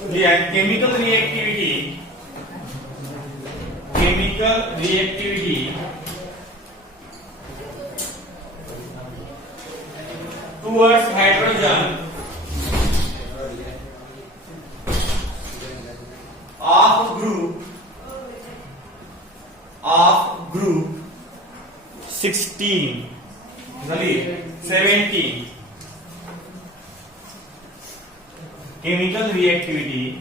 chemical reactivity towards hydrogen of group 16 17 chemical reactivity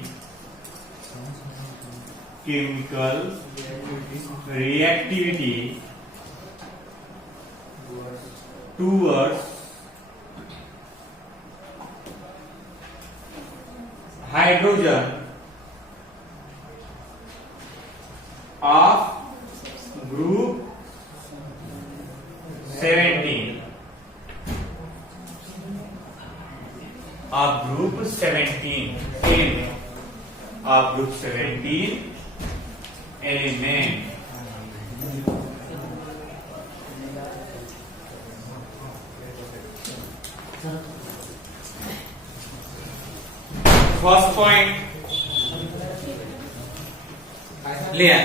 towards hydrogen of group 17 element. First point लिया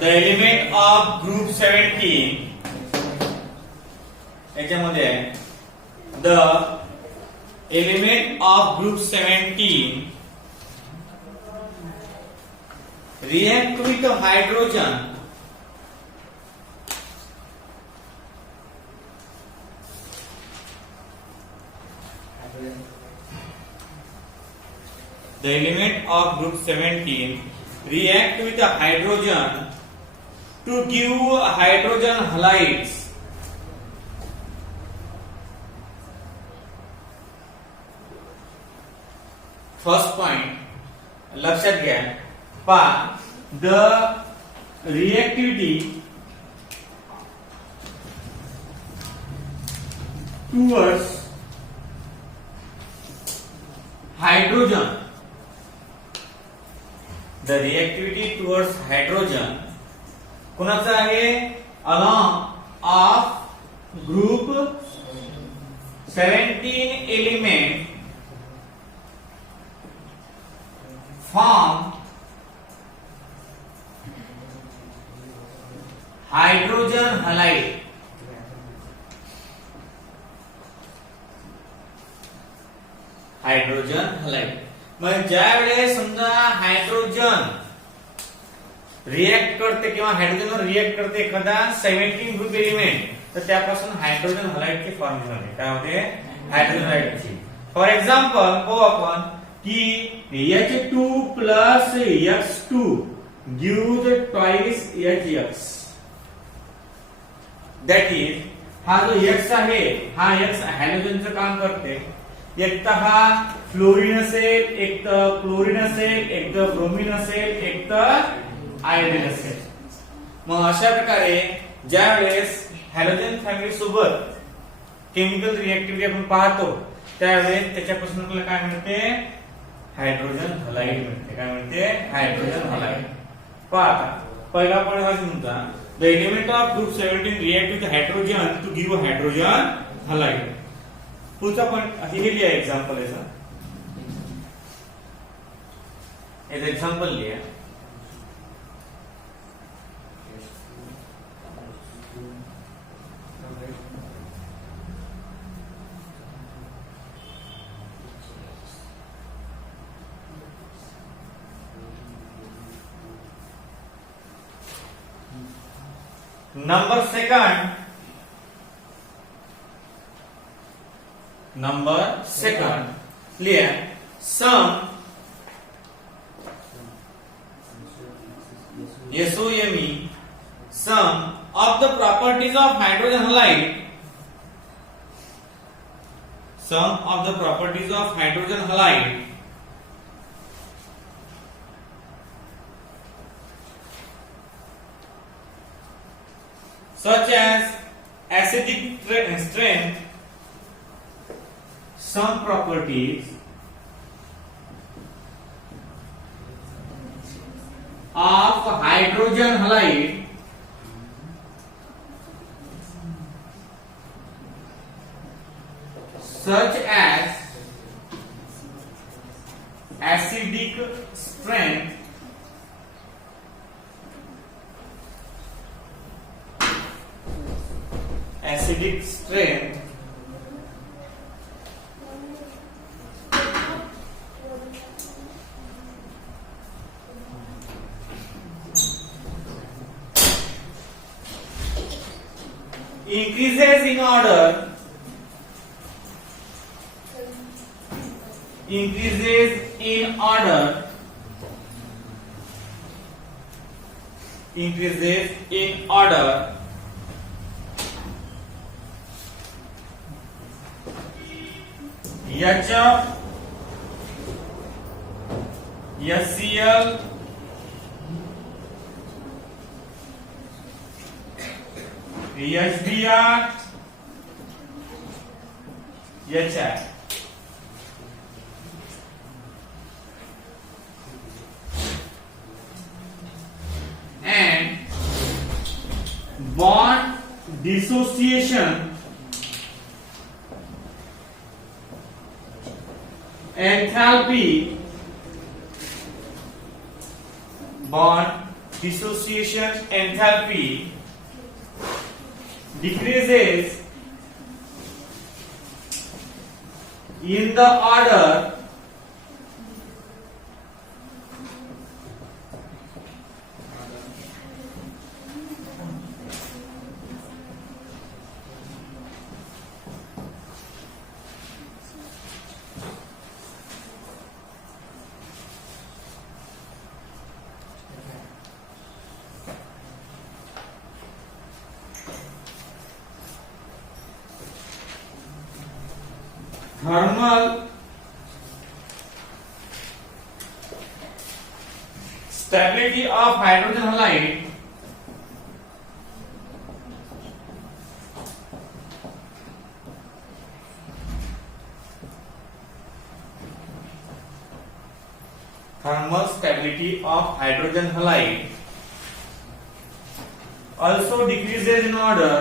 the element of group 17 याच्यामध्ये the element of group 17 react with hydrogen the element of group 17 react with the hydrogen to give hydrogen halides. First point लक्षात घ्या पा the reactivity towards hydrogen the reactivity towards hydrogen कोणाचा आहे along of group 17 element form hydrogen halide. Hydrogen halide मग ज्या वेळेस समजा hydrogen react करते किंवा हायड्रोजन रिएक्ट करते एखादा 17 ग्रुप एलिमेंट तर त्यापासून हायड्रोजन हलाइड ची फॉर्मेशन होते. काय होते हायड्रोजन हलाइड ची. फॉर एक्झाम्पल पाहू आपण की H2 plus X2 gives twice HX. That is हा जो X आहे हा X हॅलोजनचं काम करते. एक तर हा फ्लोरीन असेल एक तर क्लोरीन असेल एक तर ब्रोमीन असेल एक तर आयोडीन असेल. मग अशा प्रकारे ज्या वेळेस हॅलोजन फॅमिली सोबत केमिकल रिएक्टिव्हिटी आपण पाहतो त्यावेळेस त्याच्यापासून आपल्याला काय मिळते हायड्रोजन हलाइड मिळते. काय मिळते हायड्रोजन हलाइड. पहा पहिला पॉइंट हा तुमचा the element of group 17 react with hydrogen two give hydrogen halide. पुढचा पॉइंट हे लिहा एग्जांपल याचा एग्जांपल लिहा. Number second clear some SOMe some of the properties of hydrogen halide such as acidic strength, some properties of hydrogen halide such as acidic strength, acidic strength, increases in order, increases in order, increases in order HF, HCl, HBr, HI. And bond dissociation, enthalpy, bond dissociation enthalpy decreases in the order thermal stability of hydrogen halide also decreases in order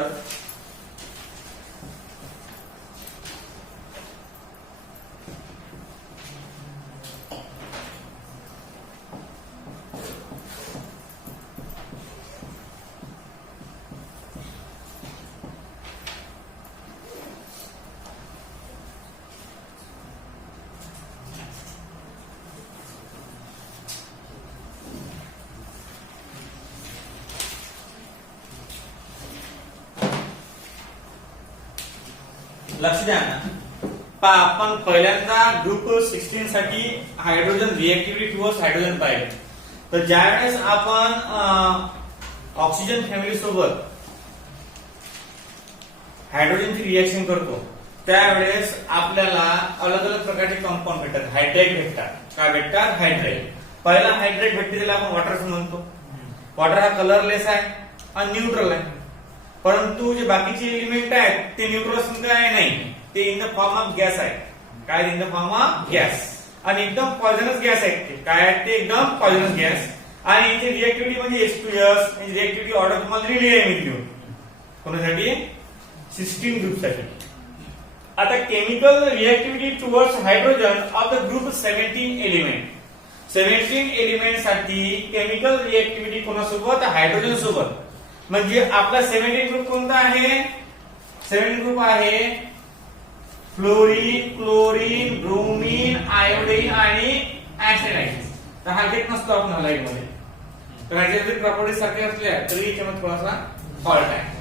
लक्ष द्या ना आपण पहिल्यांदा group 16 साठी hydrogen रिएक्टिव्हिटी towards hydrogen पाहिले तर ज्यावेळेस आपण ऑक्सिजन फॅमिली सोबत हायड्रोजनची रिएक्शन करतो त्यावेळेस आपल्याला अलग अलग प्रकारचे कंपाऊंड भेटतात हायड्रेट भेटतात काय भेटतात हायड्रेट पहिला हायड्रेट भेटते त्याला आपण वॉटर असं म्हणतो वॉटर हा कलरलेस आहे आणि न्यूट्रल आहे परंतु जे बाकीचे एलिमेंट आहेत ते न्यूट्रल काय नाही ते in the form of gas आहे काय in the form of gas आणि एकदम पॉइझनस गॅस आहे ते काय आहे ते एकदम पॉइझनस गॅस आणि याची रिएक्टिव्हिटी म्हणजे H2S म्हणजे रिएक्टिव्हिटी ऑर्डर तुम्हाला दिली आहे मी लिहून कोणासाठी 16 ग्रुप साठी आता chemical reactivity towards hydrogen of the group 17 element 17 element साठी केमिकल रिएक्टिव्हिटी कोणासोबत हायड्रोजन सोबत म्हणजे आपला 17 ग्रुप कोणता आहे 17 ग्रुप आहे फ्लोरीन क्लोरीन ब्रोमीन आयोडीन आणि ऍसिडाइड तर हा घेत नसतो आपण हलाईड मध्ये तर ह्याच्या जरी प्रॉपर्टीज सारखे असल्या तरी याच्यामध्ये थोडासा फॉल्ट आहे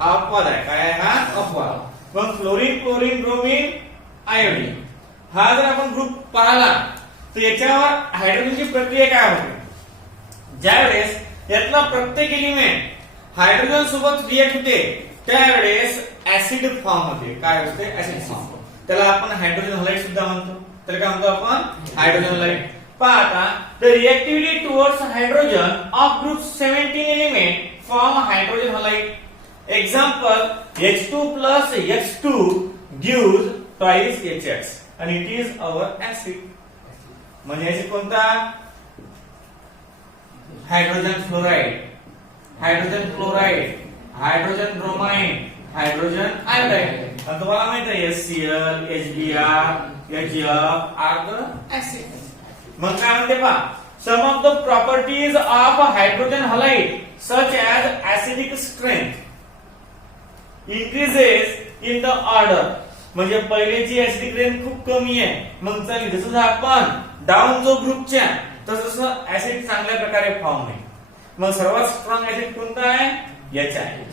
अपवाद आहे काय हा अपवाद मग फ्लोरीन क्लोरीन ब्रोमीन आयोडीन हा जर आपण ग्रुप पाहिला तर याच्यावर हायड्रोजनची प्रक्रिया काय होते ज्यावेळेस यातला प्रत्येक एलिमेंट हायड्रोजन सोबत रिएक्ट होते त्यावेळेस ऍसिड फॉर्म होते काय होते ऍसिड फॉर्म त्याला आपण हायड्रोजन हलाइड सुद्धा म्हणतो तर काय म्हणतो आपण हायड्रोजन हलाइड पहा आता the reactivity towards hydrogen of group 17 element form hydrogen halide example H2 plus H2 gives twice HX and it is our acid म्हणजे ऍसिड कोणता hydrogen fluoride hydrogen chloride hydrogen bromide hydrogen iodide. आणि तुम्हाला माहित आहे HCl, HBr, HF are the acid. मग काय म्हणते पहा, some of the properties of hydrogen halide such as acidic strength increases in the order. म्हणजे पहिलेची ऍसिडिक स्ट्रेंथ खूप कमी आहे, मग चालेल जसं आपण डाऊन जो ग्रुपच्या तसं ऍसिड चांगल्या प्रकारे फॉर्म होईल. मग सर्वात स्ट्रॉंग ऍसिड कोणता आहे? याचा आहे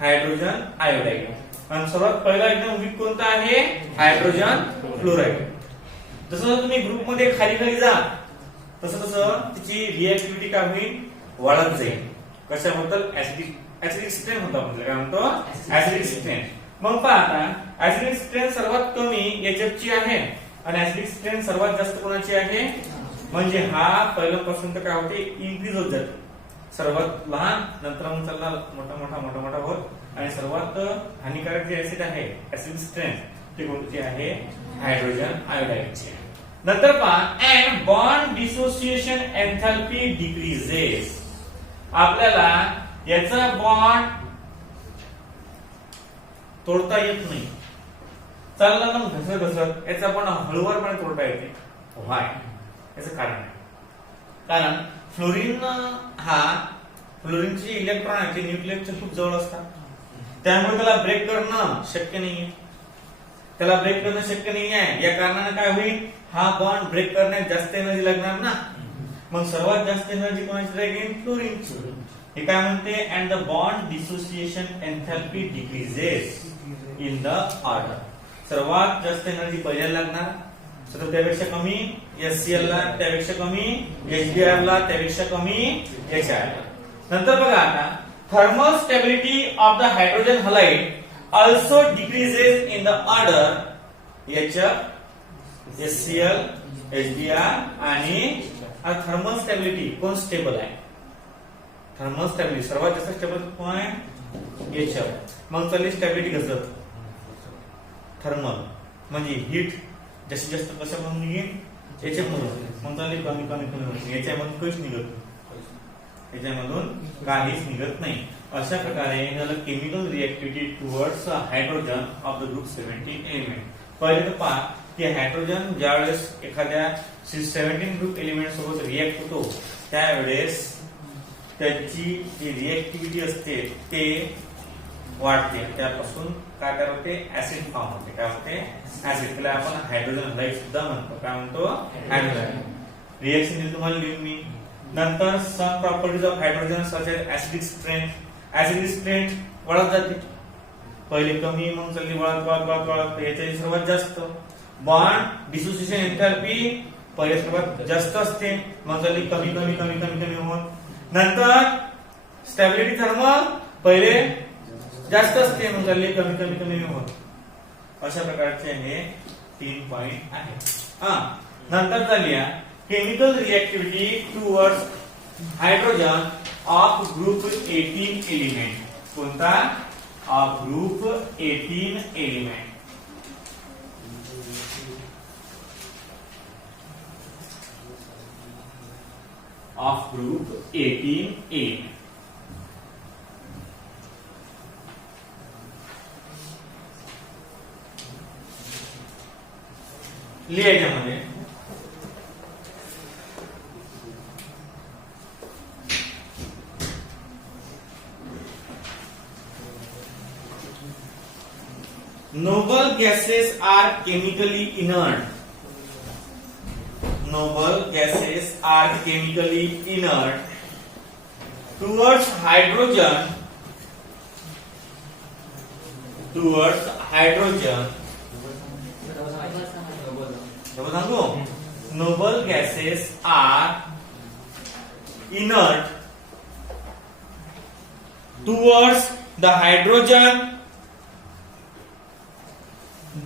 हायड्रोजन आयोडाइड. आणि सर्वात पहिला एकदम वीक कोणता आहे? Hydrogen fluoride. जसं तुम्ही ग्रुप मध्ये खाली खाली जा तसं तसं तिची रिएक्टिव्हिटी काय होईल? वाढत जाईल. कशाबद्दल? ऍसिडिक स्ट्रेंथ होता म्हणजे काय म्हणतो? Acidic strength. मग पहा आता ऍसिडिक स्ट्रेंथ सर्वात कमी HF ची आहे आणि ऍसिडिक स्ट्रेंथ सर्वात जास्त कोणाची आहे? म्हणजे हा पहिल्यापासून तर काय होते? इन्क्रीज होत जाते. सर्वात लहान नंतर मग चालला मोठा होत आणि सर्वात हानिकारक जे ऍसिड आहे ऍसिडिक स्ट्रेंथ ते कोणती आहे? हायड्रोजन आयोडाइडची आहे. नंतर पहा अँड बॉन्ड डिसोसिएशन एन्थॅल्पी डिक्रीजेस. आपल्याला याचा बॉन्ड तोडता येत नाही. चालला ना घसरत याचा पण हळूवारपणे तोडता येते. व्हाय? याचं कारण आहे, कारण फ्लोरीनचे इलेक्ट्रॉन आहे ते न्यूक्लियसच्या खूप जवळ असतात. त्यामुळे त्याला ब्रेक करणं शक्य नाहीये. या कारणाने काय होईल? हा बॉन्ड ब्रेक करण्यात जास्त एनर्जी लागणार ना. मग सर्वात जास्त एनर्जी कोणाची लागेल? फ्लोरीनची. हे काय म्हणते? And the bond dissociation एन्थॅल्पी decreases in the order. सर्वात जास्त एनर्जी पहिल्याला लागणार, तर त्यापेक्षा कमी HCl ला, त्यापेक्षा कमी HBr ला, त्यापेक्षा कमी HI ला. नंतर बघा आता thermal stability of the hydrogen halide also decreases in the order HF, HCl, HBr आणि थर्मल स्टॅबिलिटी कोण स्टेबल आहे? थर्मल स्टॅबिलिटी सर्वात जास्त स्टेबल कोण आहे? HF. मग चालली स्टॅबिलिटी घसरत. थर्मल म्हणजे हीट जास्तीत जास्त कशामधून निघेल? याच्यामधून. मग चालली कमी याच्यामधून काहीच निघत नाही. याच्यामधून काहीच निघत नाही. अशा प्रकारे झालं chemical reactivity towards hydrogen of the group 17 element. पहिले तर पहा की हायड्रोजन ज्यावेळेस एखाद्या 17 ग्रुप एलिमेंट सोबत रिएक्ट होतो त्यावेळेस त्याची जी रिएक्टिव्हिटी असते ते वाढते. त्यापासून काय तयार होते? ऍसिड फॉर्म होते. काय होते? ऍसिड. त्याला आपण हायड्रोजन हलाइड सुद्धा म्हणतो. काय म्हणतो? हायड्रोजन. रिएक्शन तुम्हाला लिहून मी. नंतर some properties of hydrogen such as acidic strength. Acidic strength वाढत जाते. पहिले कमी मग चालली वाढत याच्याची सर्वात जास्त. बॉन्ड डिसोसिएशन एन्थॅल्पी पहिले सर्वात जास्त असते, मग चालली कमी होऊन. नंतर स्टॅबिलिटी थर्मल पहिले जास्त असते, मग चालली कमी होऊन. अशा प्रकारचे हे 3 पॉइंट आहेत. नंतर चालली chemical reactivity towards hydrogen of group 18 element. कोणता? Of group 18 element. Of group 18 element. लिहायच्यामध्ये noble gases are chemically inert. Noble gases are chemically inert towards hydrogen. Noble gases are inert towards the hydrogen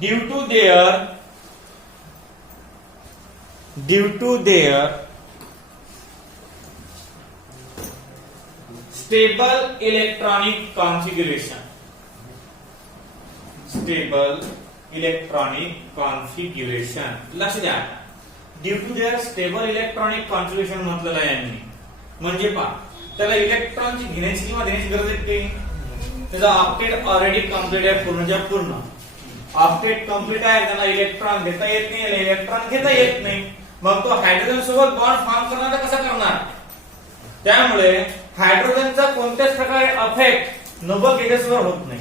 due to their stable electronic configuration. लक्ष द्या, due to their stable electronic configuration म्हटलेलं आहे यांनी. म्हणजे पहा त्याला इलेक्ट्रॉनची घेण्याची किंवा देण्याची गरज आहे की त्याचा ऑक्टेट ऑलरेडी कम्प्लीट आहे, पूर्णच्या पूर्ण ऑक्टेट कम्प्लीट आहे, त्याला इलेक्ट्रॉन घेता येत नाही, इलेक्ट्रॉन घेता येत नाही, मग तो हायड्रोजन सोबत बॉन्ड फॉर्म करणार तर कसा करणार? त्यामुळे हायड्रोजनचा कोणत्याच प्रकारे अफेक्ट नोबल गॅसेसवर होत नाही.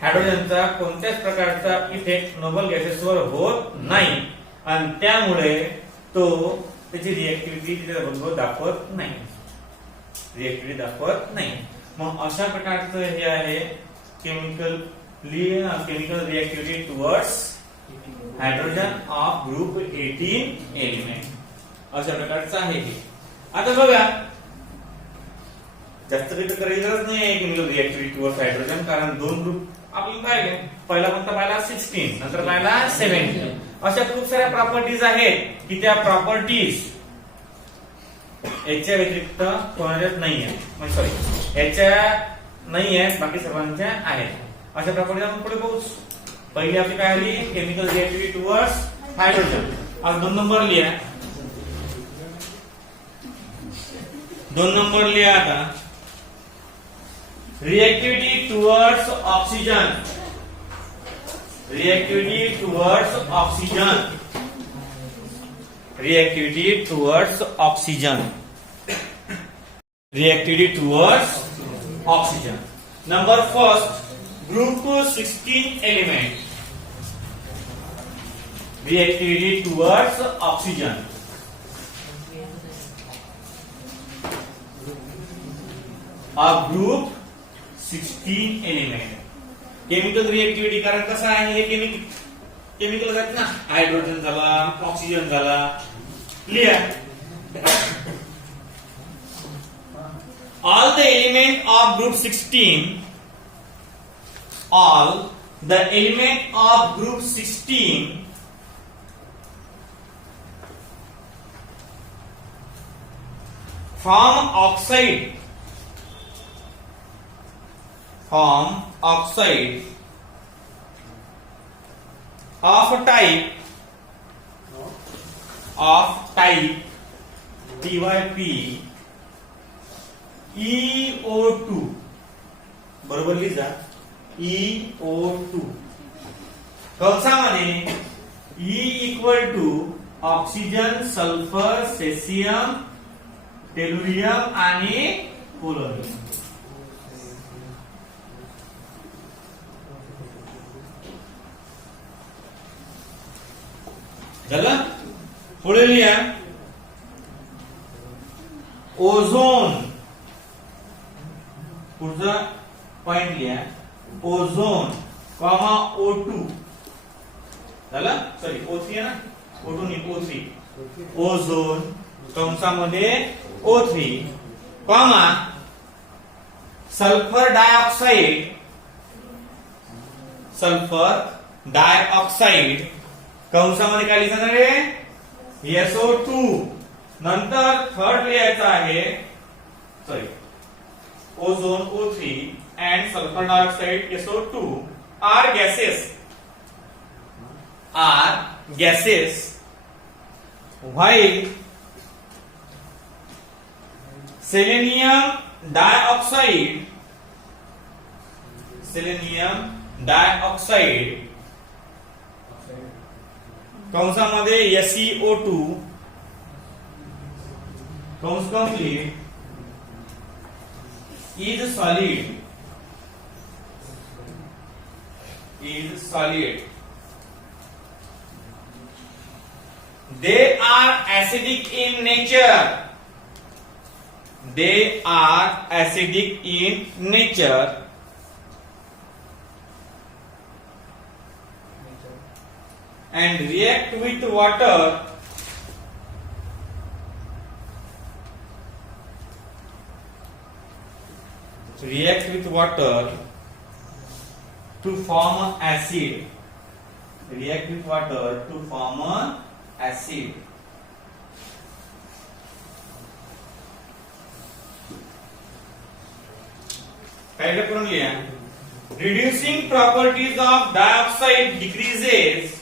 हायड्रोजनचा कोणत्याच प्रकारचा इफेक्ट नोबल गॅसेसवर होत नाही आणि त्यामुळे तो त्याची रिएक्टिव्हिटी दाखवत नाही, रिएक्टिव्हिटी दाखवत नाही. मग अशा प्रकारचं हे आहे chemical reactivity towards hydrogen of group 18 element. अशा प्रकारचं आहे हे. आता बघा, जास्त काही करायची गरज नाही आहे केमिकल रिएक्टिव्हिटी टुवर्ड्स हायड्रोजन, कारण दोन ग्रुप आपण पाहिले. पहिला कोणता पाहिला? 16, नंतर पाहिला 17. अशा खूप साऱ्या प्रॉपर्टीज आहेत की त्या प्रॉपर्टीज याच्या व्यतिरिक्त कोणाच्याच नाही आहे, सॉरी याच्या नाही आहेत, बाकी सर्वांच्या आहेत. अशा प्रॉपर्टीज आपण पुढे बघू. पहिली आपली काय आली? Chemical reactivity towards hydrogen. आज 2 नंबर लिहा, 2 नंबर लिहा. आता reactivity towards oxygen, reactivity towards oxygen, reactivity towards oxygen, reactivity towards oxygen. Number first, group 16 element, reactivity towards oxygen. A group 16 element. Chemical reactivity, कारण कसं आहे हे केमिकल आहेत ना, हायड्रोजन झाला, ऑक्सिजन झाला, लिहा. All the element of group 16, all the element of group 16 form oxide of type TYP EO2. बरोबर लिहा, EO2 कंसामध्ये E equal to oxygen, sulphur, caesium, tellurium आणि पोलोनियम. झालं. पुढे लिहा, ओझोन. पुढचा पॉइंट लिहा, ओझोन कॉमा O2 झालं. सॉरी O3 आहे ना, O2 नाही, O3. ओझोन कंसामध्ये O3 कॉमा सल्फर डायऑक्साइड कंसामध्ये काय लिहिणार आहे? SO2. नंतर थर्ड लिहायचं आहे, sorry, ozone O3 and sulfur dioxide SO2 are gases while selenium dioxide कंसामध्ये SeO2 कंस complete is solid. They are acidic in nature. And react with water to form acid. पहले करून लिया, reducing properties of dioxide decreases.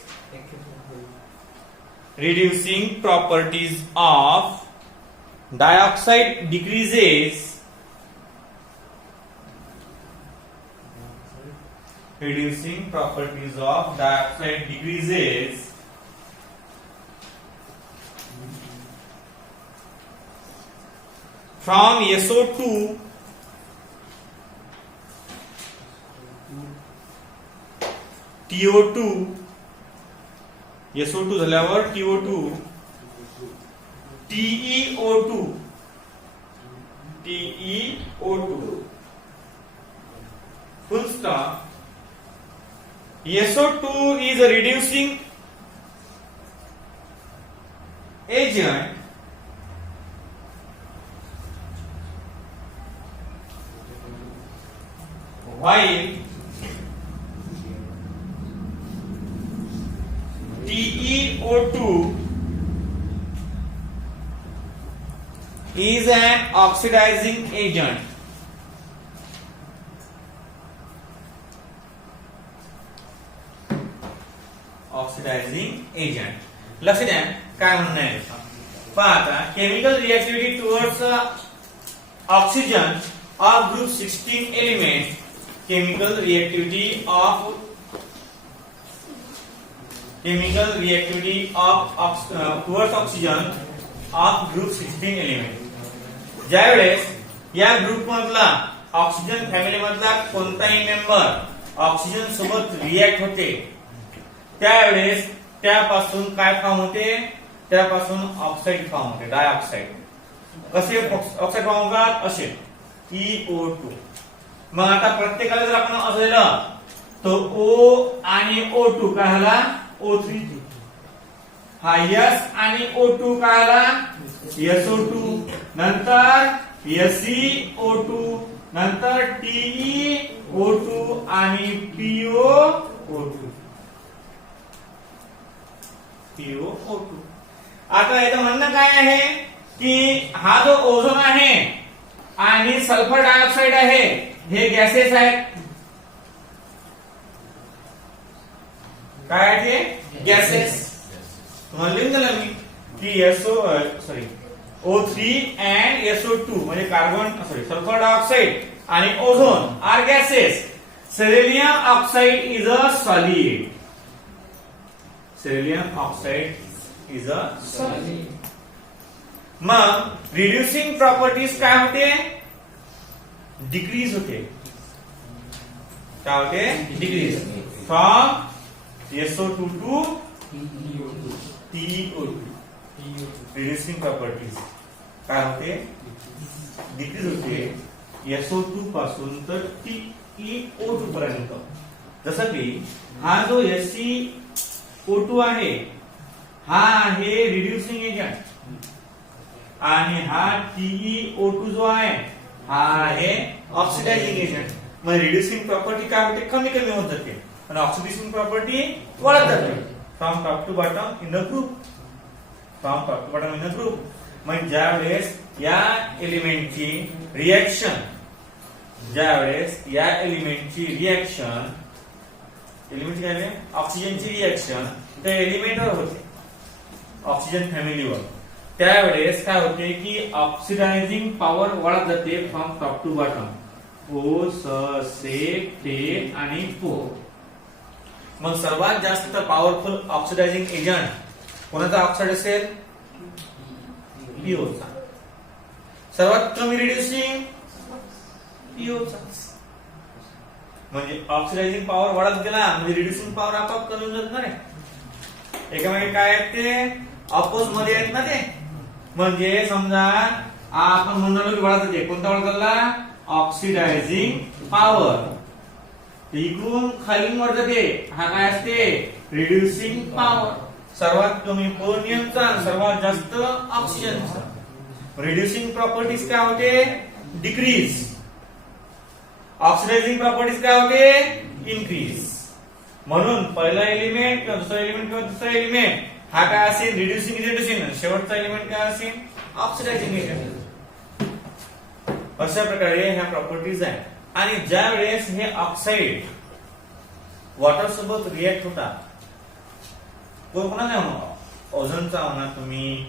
reducing properties of dioxide decreases from SO2 TO2 SO2 झाल्यावर TO2 TeO2 full stop. SO2 is a reducing agent while TeO2 is an oxidizing agent. Oxidizing agent. लक्ष द्या काय म्हणणं आहे पहा आता chemical reactivity towards oxygen of group 16 element chemical reactivity of towards oxygen of group 16 element. ज्यावेळेस या group मधला ऑक्सिजन फॅमिली मधला कोणताही मेंबर ऑक्सिजन सोबत रिएक्ट होते त्यावेळेस त्यापासून काय फॉर्म होते त्यापासून ऑक्साईड फॉर्म होते डायऑक्साईड. कसे ऑक्साईड फॉर्म होतात असे EO2. मग आता प्रत्येकाला जर आपण असं दिलं तो O आणि O2 काय झाला O3 हा S आणि O2 काय झाला SO2 नंतर SeO2 नंतर TeO2 आणि POO2. आता याचं म्हणणं काय आहे की हा जो ओझोन आहे आणि सल्फर डायऑक्साइड आहे हे गॅसेस आहेत. काय आहे ते गॅसेस. तुम्हाला लिहून दिलं मी की O3 and SO2 म्हणजे कार्बन सल्फर डायऑक्साइड आणि ozone are gases. Selenium oxide is a solid. Selenium oxide is a solid. मग रिड्युसिंग प्रॉपर्टीज काय होते डिक्रीज होते. काय होते decrease from SO2 to TeO2. Reducing properties काय होते डिक्रीज होते SO2 पासून तर TeO2 पर्यंत. जसं की हा जो SeO2 आहे हा आहे रिड्युसिंग एजंट आणि हा TeO2 जो आहे हा आहे ऑक्सिडायझिंग एजंट. मग रिड्युसिंग प्रॉपर्टी काय होते कमी कमी होत जाते आणि ऑक्सिडायझिंग प्रॉपर्टी वाढत जाते from top to bottom in the group. From top to bottom in the group. मग ज्या वेळेस या एलिमेंटची रिएक्शन एलिमेंट काय आहे ऑक्सिजनची रिएक्शन त्या एलिमेंटवर होते ऑक्सिजन फॅमिलीवर. त्यावेळेस काय होते की ऑक्सिडायझिंग पॉवर वाढत जाते from top to bottom. O, S, Fe आणि Po. मग सर्वात जास्त पॉवरफुल ऑक्सिडायझिंग एजंट कोणाचा ऑक्साइड असेल POचा. सर्वात कमी रिड्युसिंग POचा. म्हणजे ऑक्सिडायझिंग पॉवर वाढत गेला म्हणजे रिड्युसिंग पॉवर आपोआप कमी होत नाही. एकामागे काय आहेत ते ऑपोज मध्ये आहेत ना ते. म्हणजे समजा आपण म्हणलो की वाढत जाते कोणता वाढत चालला ऑक्सिडायझिंग पॉवर. इकडून खाली वर जाते हा काय असते रिड्युसिंग पॉवर. सर्वात कमी पोलॅनियमचा सर्वात जास्त ऑक्सिजनचा. रिड्युसिंग प्रॉपर्टीज काय होते डिक्रीज. ऑक्सिडायझिंग प्रॉपर्टीज काय होते इन्क्रीज. म्हणून पहिला एलिमेंट किंवा दुसरा एलिमेंट किंवा दुसरा एलिमेंट हा काय असेल रिड्युसिंग एजंट असेल. शेवटचा एलिमेंट काय असेल ऑक्सिडायझिंग एजंट. अशा प्रकारे ह्या प्रॉपर्टीज आहेत. आणि ज्या वेळेस हे ऑक्साइड वॉटर सोबत रिएक्ट होतात कोणाचा म्हणा ओझोनचा म्हणा तुम्ही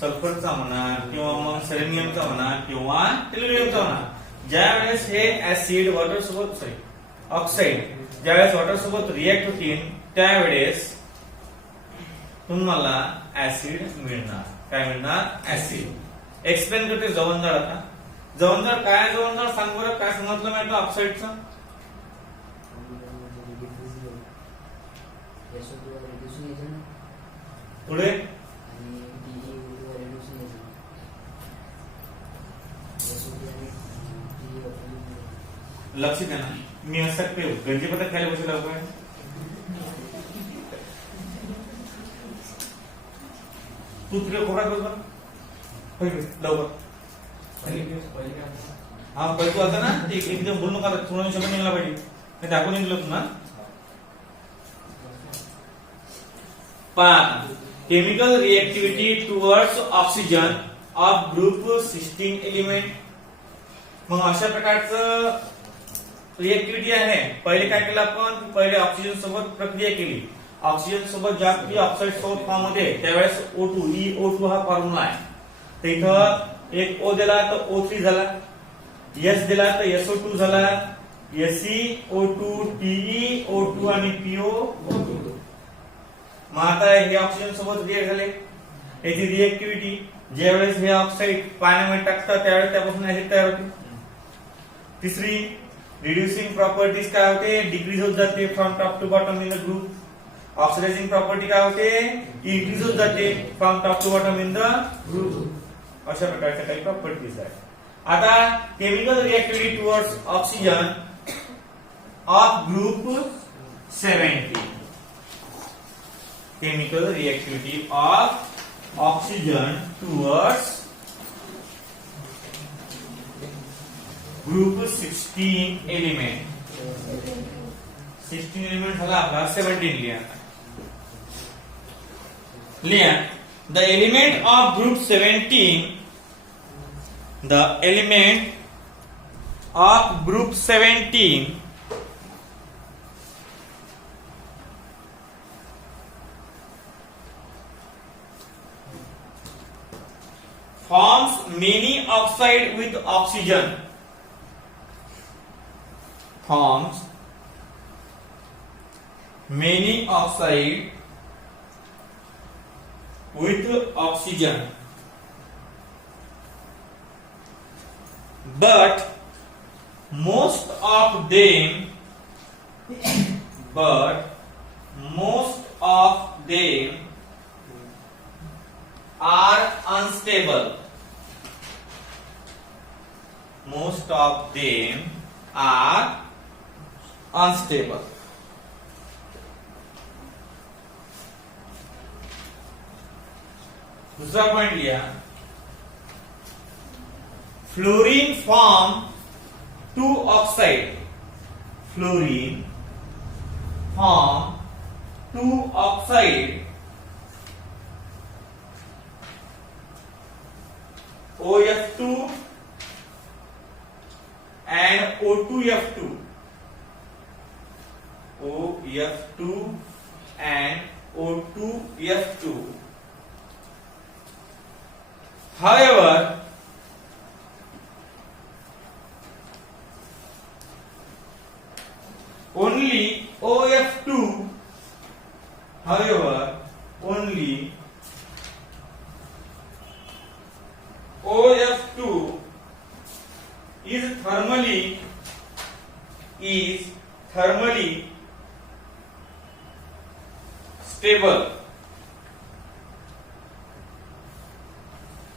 सल्फरचा म्हणा किंवा मग सेलेनियमचा म्हणा किंवा टेल्युरियमचा म्हणा. ज्या वेळेस हे ऍसिड वॉटर सोबत ऑक्साईड ज्यावेळेस वॉटर सोबत रिएक्ट होतील त्यावेळेस तुम्हाला ऍसिड मिळणार. काय मिळणार? ऍसिड. एक्सप्लेन करते जवंजाळ. आता जवंजाळ काय? जवंजाळ सांग बरं, काय समजलं मॅडम ऑक्साईडचं? पुढे लक्ष द्या ना, मी असं गंजीपत्र खायला बसला काय? तू तुझ्या खोबऱ्यात बस बरं लवकर. हा पहिले तू आता ना ते एकदम बोलू नका, थोडा शब्द निघाला पाहिजे, मी दाखवून निघलो पुन्हा. Chemical reactivity towards oxygen of group 16 element. मग अशा प्रकारचं रिएक्टिव्हिटी आहे. पहिले काय केलं आपण? पहिले ऑक्सिजन सोबत प्रक्रिया केली. ऑक्सिजन सोबत जास्त ऑक्साईड सोबत फॉर्म मध्ये त्यावेळेस O2 EO2 हा फॉर्म्युला आहे. तर इथं एक O दिला तर O3 झाला, S दिला तर SO2 झाला, SeO2 TeO2 आणि PoO2. मग आता हे ऑक्सिजन सोबत रिएक्ट झाले. याची रिएक्टिव्हिटी ज्यावेळेस हे ऑक्साईड पाण्यामध्ये टाकतात त्यावेळेस त्यापासून ऍसिड तयार होते. तिसरी रिड्युसिंग प्रॉपर्टीज काय होते? डिक्रीज होत जाते from top to bottom in the group. Oxidising property काय होते? इन्क्रीज होत जाते from top to bottom in the group. अशा प्रकारच्या काही प्रॉपर्टीज आहेत. आता chemical reactivity towards oxygen of group 17. chemical reactivity of oxygen towards group 16 element. 16 element झाला आपला 17 लिया. The element of group 17, the element of group 17 forms many oxide with oxygen. Forms many oxide with oxygen, but most of them are unstable. Most of them are unstable. दूसरा point लिया. Fluorine form 2 oxide. Fluorine form 2 oxide OF2 and O2F2. OF2 and O2F2. However, only OF2 is thermally stable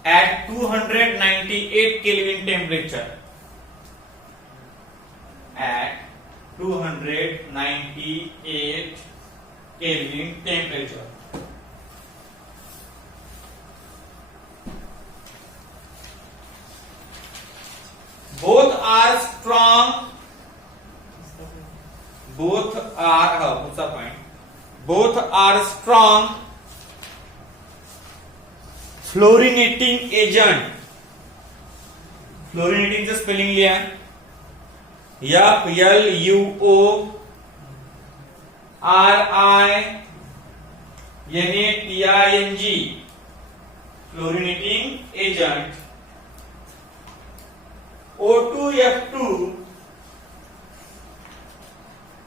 at 298 Kelvin temperature. At 298 Kelvin temperature. Both are strong. Both are strong fluorinating agent. Fluorinating चं spelling लिहा. FLUORINATING. Fluorinating agent. O2F2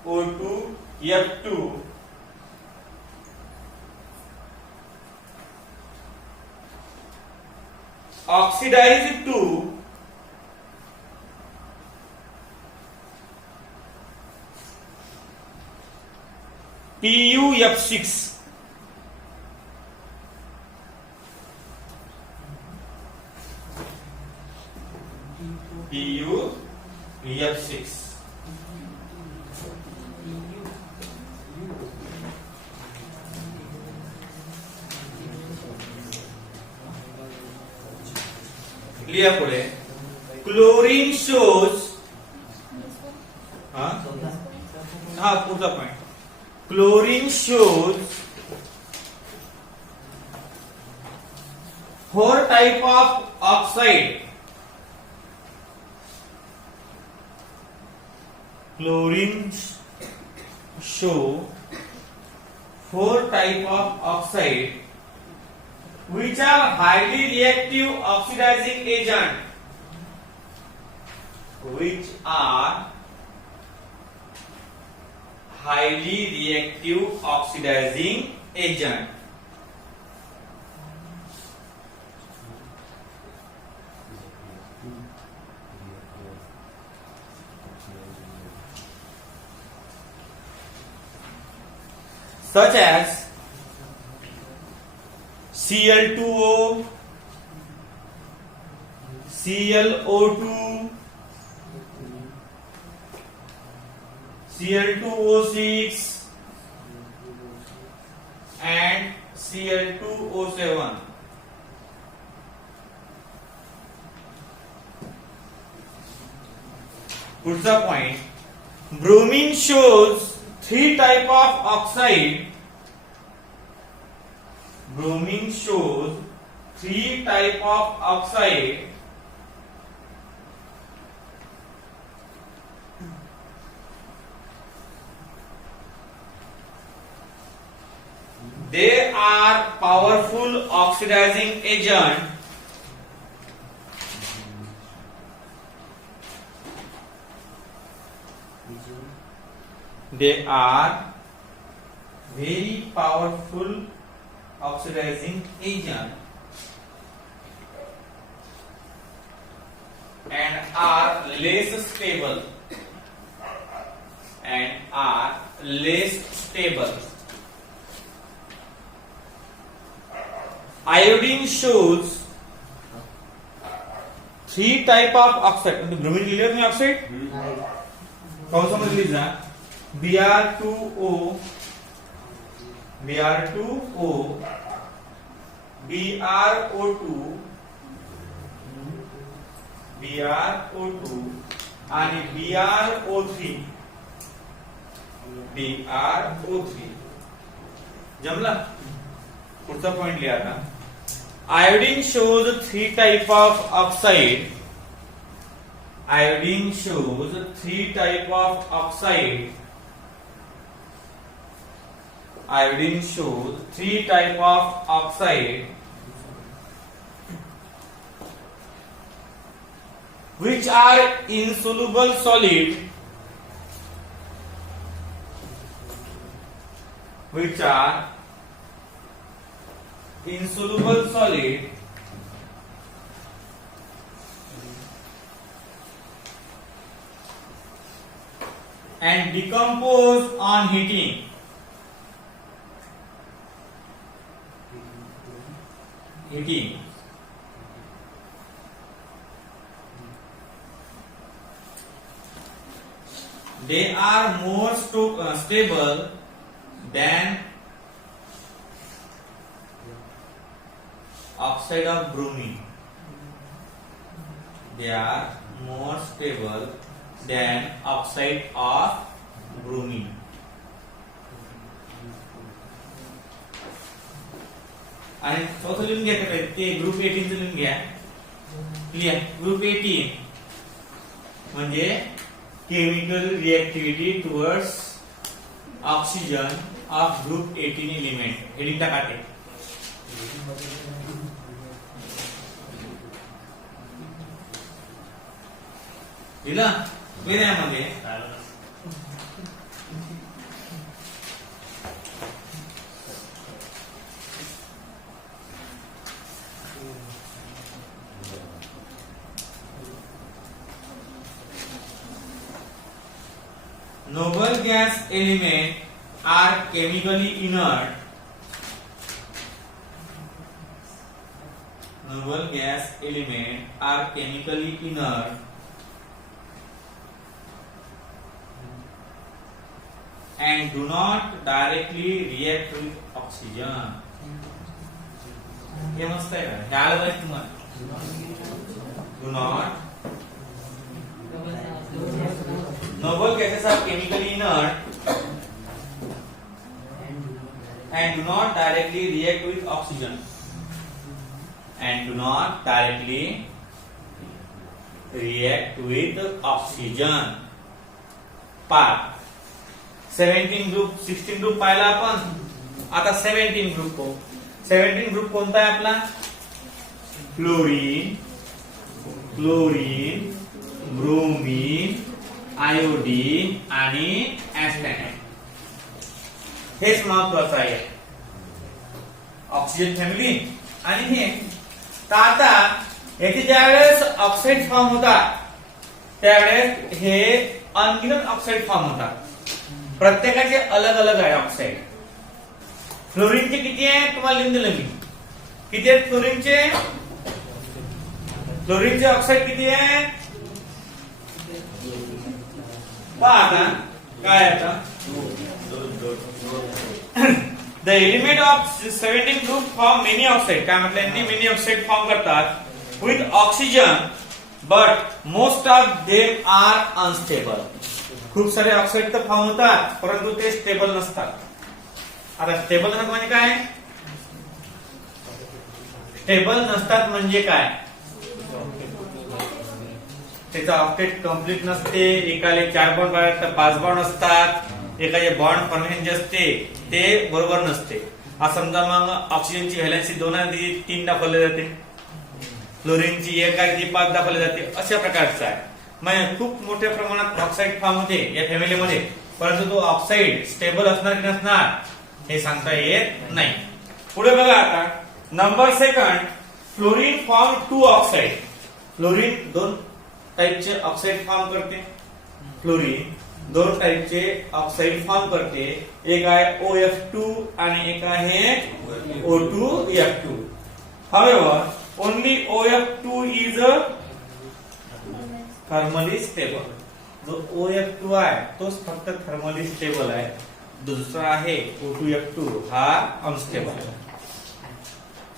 O2 F2 oxidized to PuF6. PuF6. लिया पुढे chlorine shows हा पुढचा point chlorine shows 4 type of oxide. Chlorine show 4 type of oxide which are highly reactive oxidizing agent. Which are highly reactive oxidizing agent. Such as Cl2O, ClO2, Cl2O6 and Cl2O7. पुढचा point bromine shows 3 type of oxide. Bromine shows 3 type of oxide they are powerful oxidizing agent. They are very powerful oxidizing agent and are less stable Iodine shows 3 type of oxide. म्हणजे bromine लिहिलं तुम्ही oxide पावसामध्ये लिहिजा Br2O BrO2 आणि BrO3 जमला पुढचा point लिहा आता iodine shows 3 type of oxide. Iodine shows 3 type of oxide. Iodine shows 3 type of oxide which are insoluble solid. Which are insoluble solid and decompose on heating. They are more stable than oxide of bromine. They are more stable than oxide of bromine. आणि चौथं लिहून घ्या ते group 18 लिहून घ्या clear. Group 18 म्हणजे chemical reactivity towards oxygen of group 18 element. Heading टाका ते दिला वेळामध्ये gas element are chemically inert. Noble gas element are chemically inert and do not directly react with oxygen. हे मस्त आहे का? हे आलं पाहिजे तुम्हाला. Do not. Noble gases are chemically inert and do not directly react with oxygen. And do not directly react with oxygen. Part 17 group 16 group पाहिला आपण. आता 17 ग्रुप को 17 ग्रुप कोणता आहे आपला? फ्लोरीन, क्लोरीन, ब्रोमीन, आयोडीन आणि ऍस्टॅनाइड. हेच महत्वाचं आहे. ऑक्सिजन फॅमिली आणि हे. तर आता याचे ज्यावेळेस ऑक्साईड फॉर्म होतात त्यावेळेस हे अनगिनत ऑक्साईड फॉर्म होतात. प्रत्येकाचे अलग अलग आहे ऑक्साईड. फ्लोरीनचे किती आहे तुम्हाला लिहून दिलं मी. किती आहेत फ्लोरीनचे? फ्लोरीनचे ऑक्साईड किती आहे पहा आता. काय आता the element of 17 group form many oxide. काय म्हटलं यांनी? मेनी ऑक्साइड फॉर्म करतात with oxygen but most of them are unstable. खूप सारे ऑक्साइड तर फॉर्म होतात परंतु ते स्टेबल नसतात. आता स्टेबल नसतात म्हणजे काय? स्टेबल नसतात म्हणजे काय? त्याचा ऑक्टेट कंप्लीट नसते. एकाले 4 बॉन्ड तर 5 बॉन्ड असतात. एकाचे बॉन्ड फॉर्मेशन जे असते ते बरोबर नसते. आज समजा मग ऑक्सिजनची व्हॅलेन्सी 2 आणि 3 दाखवली जाते. फ्लोरीनची 1 आणि 5 दाखवली जाते. अशा प्रकारचं आहे. मग खूप मोठ्या प्रमाणात ऑक्साईड फॉर्म होते या फॅमिलीमध्ये परंतु तो ऑक्साईड स्टेबल असणार की नसणार हे सांगता येत नाही. पुढे बघा आता number 2 fluorine form 2 oxide. Fluorine 2 टाइपचे ऑक्साइड फॉर्म करते. फ्लोरीन 2 टाइपचे ऑक्साइड फॉर्म करते. एक आहे OF2 आणि एक आहे O2F2. However, only OF2 is thermally stable. जो OF2 आहे तोच फक्त थर्मली स्टेबल आहे. दुसरा आहे O2F2 हा अनस्टेबल आहे.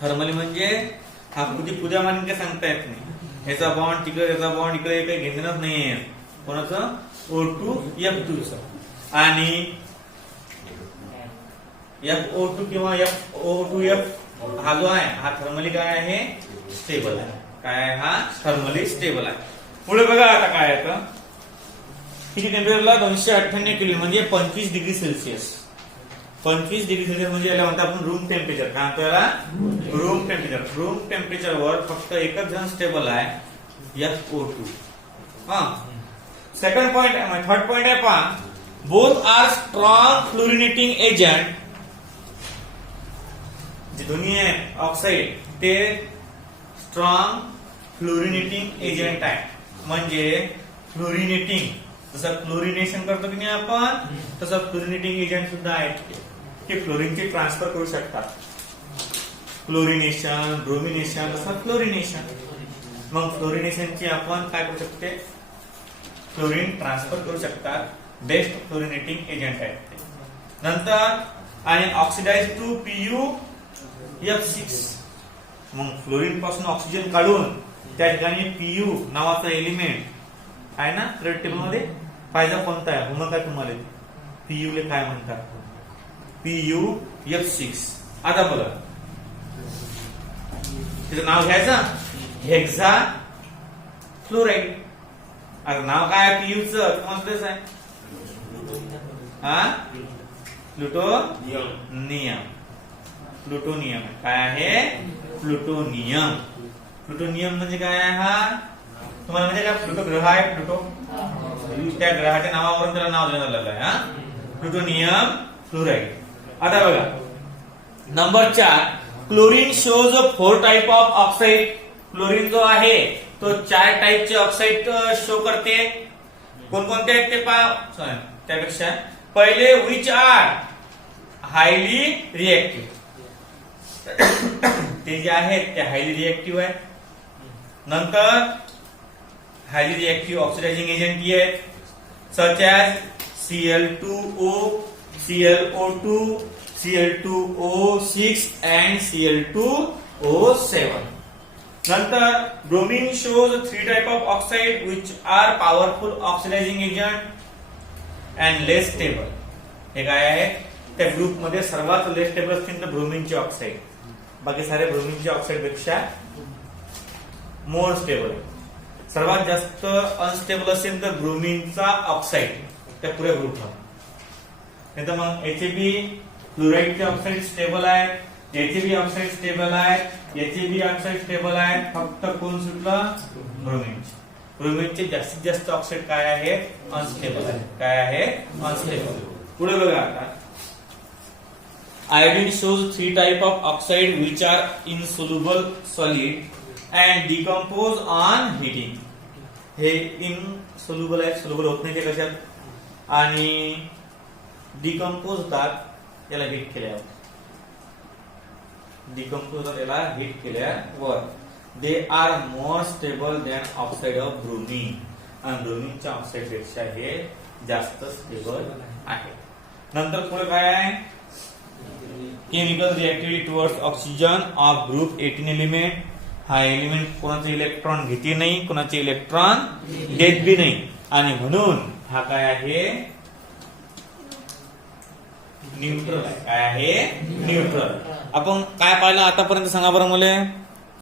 थर्मली म्हणजे हा पुद्या मानून काय सांगता येत नाही. ह्याचा बॉन्ड तिकडे याचा बॉन्ड इकडे काही घेणंच नाहीये. कोणाचं? O2F2 च. आणि FO2 किंवा FO2F हा जो आहे हा थर्मली काय आहे? स्टेबल आहे. काय आहे? हा थर्मली स्टेबल आहे. पुढे बघा आता काय आहे. किती टेम्परेचरला? 298 केल्विन म्हणजे 25 डिग्री सेल्सिअस. 25 डिग्री सेल्सिअस म्हणजे याला म्हणतो आपण रूम टेम्परेचर. काय म्हणतो याला? Room temperature. रूम टेम्परेचर वर फक्त एकच जण स्टेबल आहे FO2. हा. सेकंड पॉइंट आहे. थर्ड पॉइंट आहे पहा. Both are strong fluorinating agent. जे दोन्ही आहे ऑक्साईड ते स्ट्रॉंग फ्लोरिनेटिंग एजंट आहे. म्हणजे फ्लोरिनेटिंग जसं फ्लोरिनेशन करतो की नाही आपण तसं फ्लोरिनेटिंग एजंट सुद्धा आहेत की फ्लोरिनचे ट्रान्सफर करू शकतात. फ्लोरिनेशन, ब्रोमिनेशन तसं फ्लोरिनेशन. मग फ्लोरिनेशनची आपण काय करू शकते? फ्लोरीन ट्रान्सफर करू शकतात. बेस्ट फ्लोरिनेटिंग एजंट आहे. नंतर आणि ऑक्सिडाइज टू PuF6. मग फ्लोरीन पासून ऑक्सिजन काढून त्या ठिकाणी Pu नावाचा एलिमेंट आहे ना पिरियड टेबल मध्ये फायदा कोणता आहे? होमवर्क आहे तुम्हाला. Pu ले काय म्हणतात? PuF6. आता बघा त्याचं नाव घ्यायचं हेक्सा फ्लोराईड. आता नाव काय आहे Pu चं? तुम्हाला आहे हा प्लुटोनियम. प्लुटोनियम काय आहे? प्लुटोनियम. प्लुटोनियम म्हणजे काय आहे? हा तुम्हाला म्हणजे काय? प्लुटो ग्रह आहे. प्लुटो त्या ग्रहाच्या नावावरून त्याला नाव देण्यात आलेलं आहे. हा प्लुटोनियम फ्लोराईड. आता बघा number 4 chlorine shows 4 type of oxide. Chlorine जो आहे तो 4 टाइपचे ऑक्साइड शो करते. कोणकोणते आहेत ते पहा. त्यापेक्षा पहिले विच आर हायली रिएक्टिव्ह, ते जे आहेत ते हायली रिएक्टिव्ह आहे. नंतर हायली रिएक्टिव्ह ऑक्सिडायझिंग एजंट आहेत, such as Cl2O, ClO2, Cl2O6 and Cl2O7. नंतर bromine shows 3 type of oxide which are powerful oxidizing agent and less stable. हे काय आहे, त्या ग्रुप मध्ये सर्वात लेस स्टेबल असतील तर ब्रोमीनचे ऑक्साईड, बाकी सारे ब्रोमीनचे ऑक्साईड पेक्षा मोर स्टेबल. सर्वात जास्त अनस्टेबल असेल तर ब्रोमीनचा ऑक्साईड त्या पुऱ्या ग्रुपला. नाही तर मग HB फ्लोराईडचे ऑक्साईड स्टेबल आहे, HB ऑक्साईड स्टेबल आहे, HB ऑक्साईड स्टेबल आहे, फक्त कोण सुटलं, ब्रोमीनचे. ब्रोमीनचे जास्तीत जास्त ऑक्साईड काय आहे, अनस्टेबल आहे. काय आहे, अनस्टेबल. पुढे बघा आता, iodine shows 3 type of oxide which are insoluble solid and decompose on heating. हे इनसोल्युबल आहे, सोल्युबल होत नाही ते कशात, आणि डिकम्पोज होतात याला हीट केल्यावर. डिकम्पोज होतात याला हीट केल्यावर. They are more stable than oxide of bromine, आणि ब्रोमीनच्या ऑक्साइड पेक्षा हे जास्त स्टेबल आहे. नंतर पुढे काय आहे, chemical reactivity towards oxygen of group 18 element. हा एलिमेंट कोणाचे इलेक्ट्रॉन घेते नाही, कोणाचे इलेक्ट्रॉन देत बी नाही, आणि म्हणून हा काय आहे, न्यूट्रल आहे. काय आहे, न्यूट्रल. आपण काय पाहिलं आतापर्यंत सांगा बरं मला.